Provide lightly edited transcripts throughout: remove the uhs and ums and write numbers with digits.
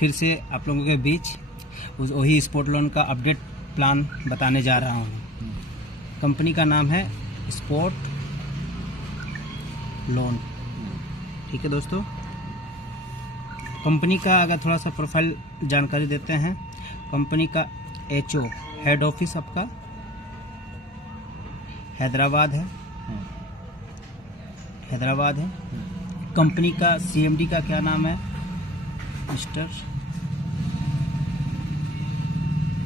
फिर से आप लोगों के बीच वही स्पोर्ट लोन का अपडेट प्लान बताने जा रहा हूँ। कंपनी का नाम है स्पोर्ट लोन। ठीक है दोस्तों, कंपनी का अगर थोड़ा सा प्रोफाइल जानकारी देते हैं। कंपनी का HO हेड ऑफिस आपका हैदराबाद है। कंपनी का CMD का क्या नाम है? मिस्टर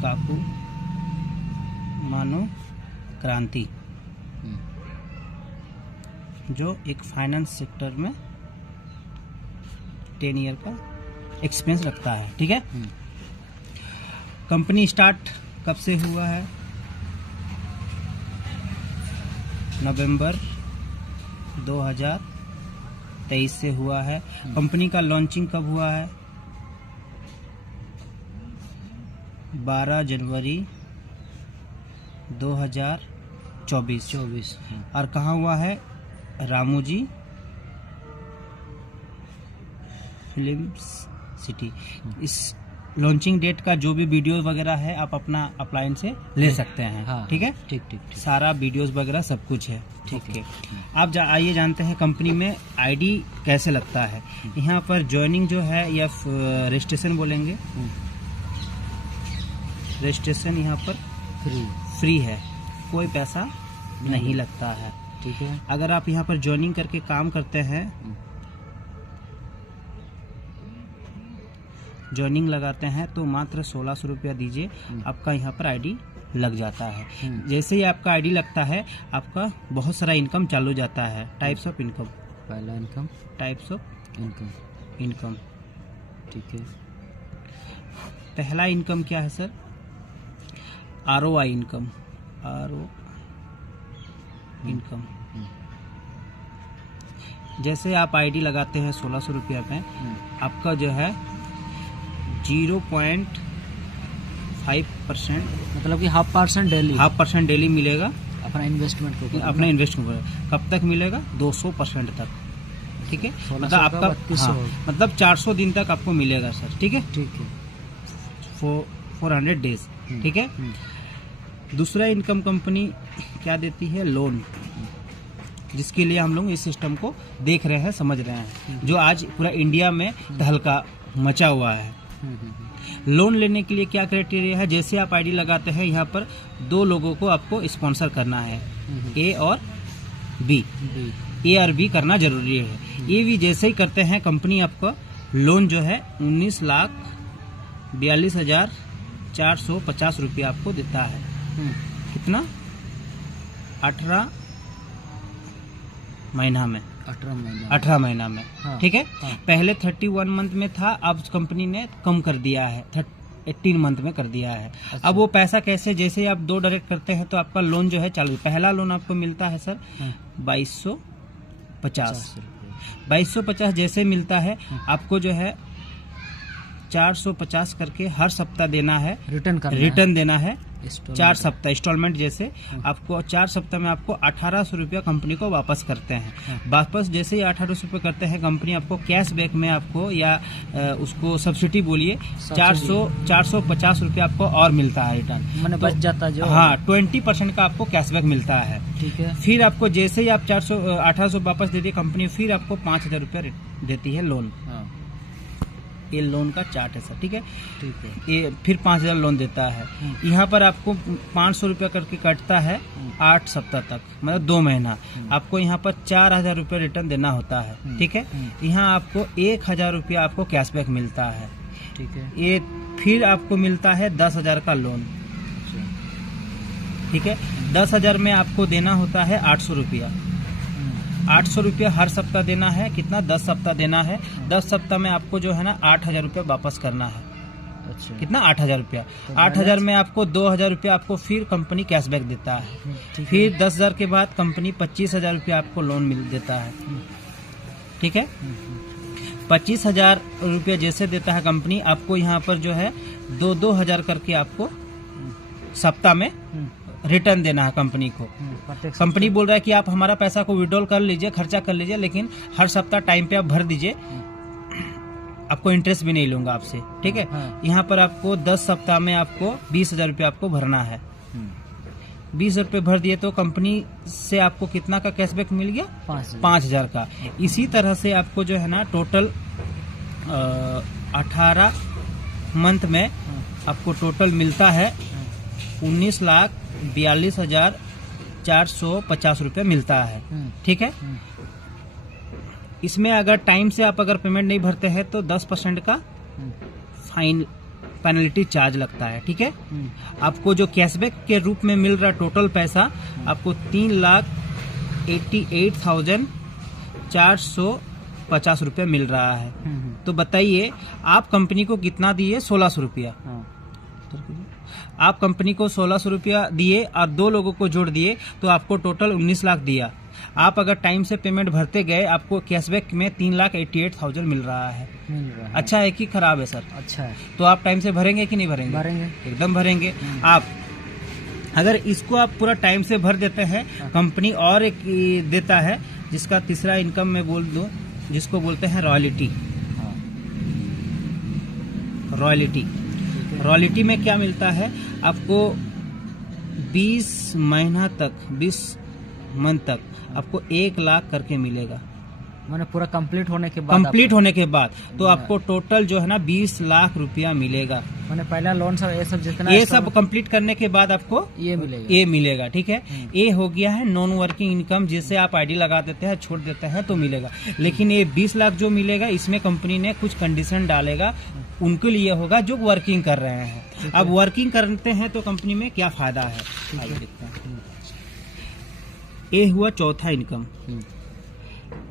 काकू मानो क्रांति, जो एक फाइनेंस सेक्टर में 10 ईयर का एक्सपीरियंस रखता है। ठीक है। कंपनी स्टार्ट कब से हुआ है? नवंबर 2023 से हुआ है। कंपनी का लॉन्चिंग कब हुआ है? 12 जनवरी 2024। और कहाँ हुआ है? Ramoji films city. इस लॉन्चिंग डेट का जो भी वीडियो वगैरह है आप अपना अपलाइन से ले सकते हैं। हाँ, ठीक है। ठीक। सारा वीडियोस वगैरह सब कुछ है। ठीक है। आप आइए जानते हैं कंपनी में आईडी कैसे लगता है। यहाँ पर ज्वाइनिंग जो है या रजिस्ट्रेशन बोलेंगे, रजिस्ट्रेशन यहाँ पर फ्री है, कोई पैसा नहीं लगता है। ठीक है। अगर आप यहाँ पर ज्वाइनिंग करके काम करते हैं, ज्वाइनिंग लगाते हैं तो मात्र 1600 रुपया दीजिए, आपका यहाँ पर आईडी लग जाता है। जैसे ही आपका आईडी लगता है आपका बहुत सारा इनकम चालू हो जाता है। टाइप्स ऑफ इनकम, पहला इनकम, टाइप्स ऑफ इनकम। ठीक है। पहला इनकम क्या है सर? ROI income. इनकम जैसे आप आईडी लगाते हैं 1600 रुपया में, आपका जो है 0.5% मतलब कि 0.5% डेली मिलेगा अपना इन्वेस्टमेंट को। कब तक मिलेगा? 200% तक। ठीक है। मतलब आपका 3200 मतलब 400 दिन तक आपको मिलेगा सर। ठीक है। 400 डेज। ठीक है। दूसरा इनकम कंपनी क्या देती है? लोन, जिसके लिए हम लोग इस सिस्टम को देख रहे हैं, समझ रहे हैं, जो आज पूरा इंडिया में तहलका मचा हुआ है। लोन लेने के लिए क्या क्राइटेरिया है? जैसे आप आईडी लगाते हैं, यहाँ पर 2 लोगों को आपको स्पॉन्सर करना है, A और B करना जरूरी है। ये भी जैसे ही करते हैं, कंपनी आपको लोन जो है 19,42,450 रुपया आपको देता है। कितना? 18 महीना में। 18 महीना में। हाँ, ठीक है। हाँ। पहले 31 मंथ में था, अब कंपनी ने कम कर दिया है, 18 मंथ में कर दिया है। अच्छा। अब वो पैसा कैसे? जैसे ही आप 2 डायरेक्ट करते हैं तो आपका लोन जो है चालू। पहला लोन आपको मिलता है सर 2250। 2250 जैसे मिलता है, आपको जो है 450 करके हर सप्ताह देना है, रिटर्न देना है। 4 सप्ताह इंस्टॉलमेंट जैसे आपको 4 सप्ताह में आपको 1800 रुपया कंपनी को वापस करते हैं। वापस जैसे ही 1800 रुपये करते हैं, कंपनी आपको कैशबैक में आपको या उसको सब्सिडी बोलिए 450 रुपया आपको और मिलता है रिटर्न, मैंने बच जाता जो। हाँ, 20% का आपको कैशबैक मिलता है। ठीक है। फिर फिर आपको जैसे ही आप 1800 वापस दे दिए कंपनी, फिर आपको 5000 रुपया देती है लोन। ये लोन का चार्ट है सर। ठीक है। ये फिर 5000 लोन देता है। यहाँ पर आपको 500 रुपया करके कटता है 8 सप्ताह तक, मतलब 2 महीना। आपको यहाँ पर 4000 रुपया रिटर्न देना होता है। ठीक है। यहाँ आपको 1000 रुपया आपको कैशबैक मिलता है। ठीक है। ये फिर आपको मिलता है 10,000 का लोन। ठीक है। 10,000 में आपको देना होता है 800 रुपया। 800 रुपया हर सप्ताह देना है। कितना? 10 सप्ताह देना है। 10 सप्ताह में आपको जो है ना 8000 रुपया वापस करना है। अच्छा। कितना? 8000 रुपया। 8000 में आपको 2000 रुपया आपको फिर कंपनी कैशबैक देता है। फिर 10,000 के बाद कंपनी 25,000 रुपया आपको लोन मिल देता है। ठीक है। 25,000 रुपया जैसे देता है कंपनी, आपको यहाँ पर जो है 2,000 करके आपको सप्ताह में रिटर्न देना है कंपनी को। कंपनी बोल रहा है कि आप हमारा पैसा को विड्रॉल कर लीजिए, खर्चा कर लीजिए, लेकिन हर सप्ताह टाइम पे आप भर दीजिए। आपको इंटरेस्ट भी नहीं लूंगा आपसे, ठीक है। हाँ। यहाँ पर आपको 10 सप्ताह में आपको 20,000 रुपये आपको भरना है। 20 रुपये भर दिए तो कंपनी से आपको कितना का कैशबैक मिल गया? 5,000 का। इसी तरह से आपको जो है ना टोटल 18 मंथ में आपको टोटल मिलता है 19,42,450 रुपये मिलता है, ठीक है। इसमें अगर टाइम से आप अगर पेमेंट नहीं भरते हैं तो 10% का फाइन पेनल्टी चार्ज लगता है, ठीक है। आपको जो कैशबैक के रूप में मिल रहा टोटल पैसा आपको 3,88,450 रुपये मिल रहा है। तो बताइए आप कंपनी को कितना दिए? 1,600 रुपया। आप कंपनी को 1,600 रुपया दिए और 2 लोगों को जोड़ दिए तो आपको टोटल 19 लाख दिया। आप अगर टाइम से पेमेंट भरते गए आपको कैशबैक में 3,88,000 मिल रहा है। अच्छा है कि खराब है सर? अच्छा है। तो आप टाइम से भरेंगे कि नहीं भरेंगे? भरेंगे, एकदम भरेंगे। आप अगर इसको आप पूरा टाइम से भर देते हैं, कंपनी और एक देता है जिसका तीसरा इनकम मैं बोल दूं, जिसको बोलते हैं रॉयल्टी। रॉयल्टी में क्या मिलता है आपको? 20 महीना तक, 20 मंथ तक आपको 1 लाख करके मिलेगा। मैंने पूरा कंप्लीट होने के बाद तो आपको टोटल जो है ना 20 लाख रुपया मिलेगा। मैंने पहला लोन सब ये सब जितना ये सब कंप्लीट करने के बाद आपको ये मिलेगा, ठीक है। ये हो गया है नॉन वर्किंग इनकम, जिससे आप आईडी लगा देते हैं, छोड़ देते हैं तो मिलेगा। लेकिन ये 20 लाख जो मिलेगा इसमें कंपनी ने कुछ कंडीशन डालेगा, उनके लिए होगा जो वर्किंग कर रहे हैं। अब वर्किंग करते हैं तो कंपनी में क्या फायदा है, आइए देखते हैं। ये हुआ चौथा इनकम,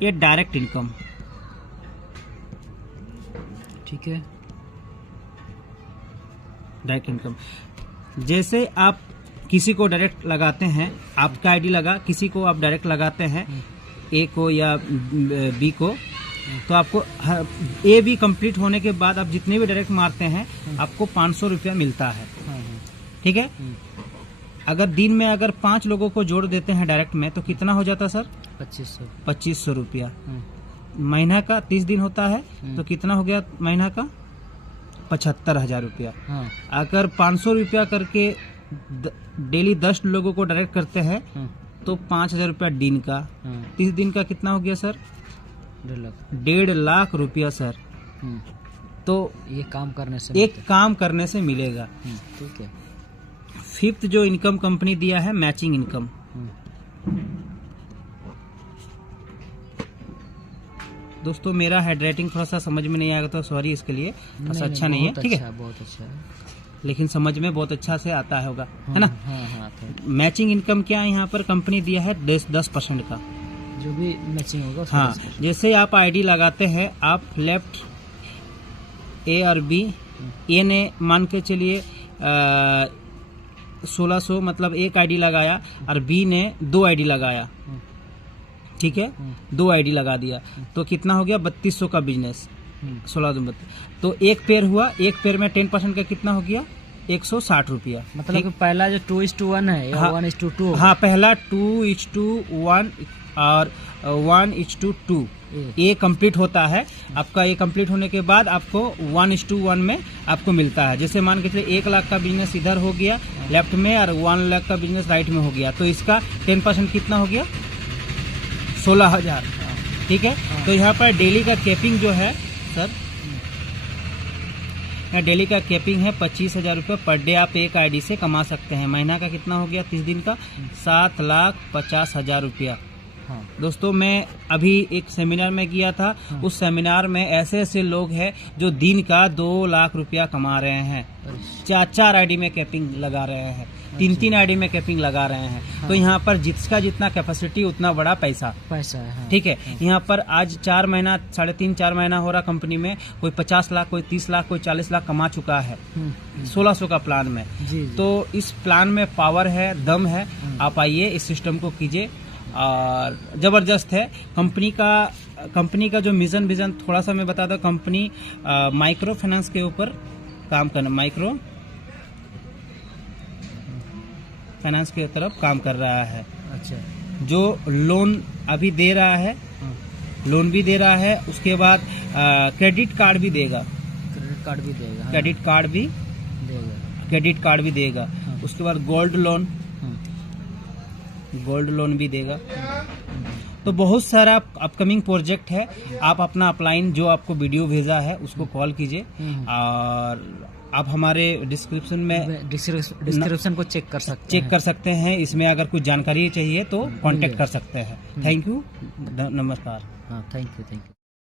ये डायरेक्ट इनकम, ठीक है। डायरेक्ट इनकम जैसे आप किसी को डायरेक्ट लगाते हैं, आपका आईडी लगा, किसी को आप डायरेक्ट लगाते हैं, ए को या बी को, तो आपको ए बी कंप्लीट होने के बाद आप जितने भी डायरेक्ट मारते हैं आपको 500 रुपया मिलता है, ठीक है। अगर दिन में अगर 5 लोगों को जोड़ देते हैं डायरेक्ट में तो कितना हो जाता सर? 2500 रुपया। महीना का 30 दिन होता है तो कितना हो गया महीना का? 75,000 रुपया। अगर 500 रुपया करके डेली 10 लोगों को डायरेक्ट करते हैं तो 5,000 रुपया दिन का। 30 दिन का कितना हो गया सर? 1.5 लाख रुपया सर। तो ये काम करने से काम करने से मिलेगा, ठीक है। 5th जो इनकम कंपनी दिया है मैचिंग इनकम। दोस्तों मेरा हैंडराइटिंग थोड़ा सा समझ में नहीं आएगा तो सॉरी इसके लिए, थोड़ा सा अच्छा नहीं है, ठीक है। बहुत अच्छा है, लेकिन समझ में बहुत अच्छा से आता होगा, है ना। मैचिंग इनकम क्या है? यहाँ पर कंपनी दिया है 10% का, जो भी मैचिंग होगा। हाँ, जैसे आप आईडी लगाते हैं, आप लेफ्ट ए और बी, ए ने मान के चलिए 1600 मतलब एक आईडी लगाया और बी ने 2 आईडी लगाया, ठीक है। 2 आईडी लगा दिया तो कितना हो गया? 3200 का बिजनेस, 16 तो एक पेयर हुआ, एक पेयर में 10% का कितना हो गया? 160 रुपया। मतलब पहला जो 2:1 है या 1:2? हाँ, पहला 2:1 और 1:2 ये कंप्लीट होता है आपका। ये कंप्लीट होने के बाद आपको 1:1 में आपको मिलता है। जैसे मान के चलिए 1 लाख का बिजनेस इधर हो गया लेफ्ट में और 1 लाख का बिजनेस राइट में हो गया, तो इसका 10% कितना हो गया? 16,000, ठीक है। तो यहाँ पर डेली का कैपिंग जो है सर, डेली का कैपिंग है 25,000 रुपये पर डे। आप एक आईडी से कमा सकते हैं। महीना का कितना हो गया 30 दिन का? 7,50,000 रुपया। दोस्तों मैं अभी एक सेमिनार में गया था, उस सेमिनार में ऐसे ऐसे लोग हैं जो दिन का 2 लाख रुपया कमा रहे हैं। 4 आईडी में कैपिंग लगा रहे हैं, 3 आईडी में कैपिंग लगा रहे हैं। तो यहाँ पर जिसका जितना कैपेसिटी उतना बड़ा पैसा है, ठीक है। यहाँ पर आज 4 महीना 3.5-4 महीना हो रहा कंपनी में, कोई 50 लाख, कोई 30 लाख, कोई 40 लाख कमा चुका है 1600 का प्लान में। तो इस प्लान में पावर है, दम है। आप आइए, इस सिस्टम को कीजिए और जबरदस्त है। कंपनी का जो विजन थोड़ा सा मैं बता दूं। कंपनी माइक्रो फाइनेंस के ऊपर काम करना, माइक्रो फाइनेंस की तरफ काम कर रहा है। अच्छा। जो लोन अभी दे रहा है लोन भी दे रहा है, उसके बाद क्रेडिट कार्ड भी देगा, क्रेडिट कार्ड भी देगा। हाँ, क्रेडिट कार्ड भी देगा। क्रेडिट कार्ड भी देगा। हाँ। उसके बाद गोल्ड लोन, हाँ, गोल्ड लोन भी देगा। तो बहुत सारा अपकमिंग प्रोजेक्ट है। आप अपना अपलाइन जो आपको वीडियो भेजा है उसको कॉल कीजिए, और आप हमारे डिस्क्रिप्शन में डिस्क्रिप्शन को चेक कर सकते हैं। इसमें अगर कुछ जानकारी चाहिए तो कांटेक्ट कर सकते हैं। थैंक यू, नमस्कार। हाँ, थैंक यू।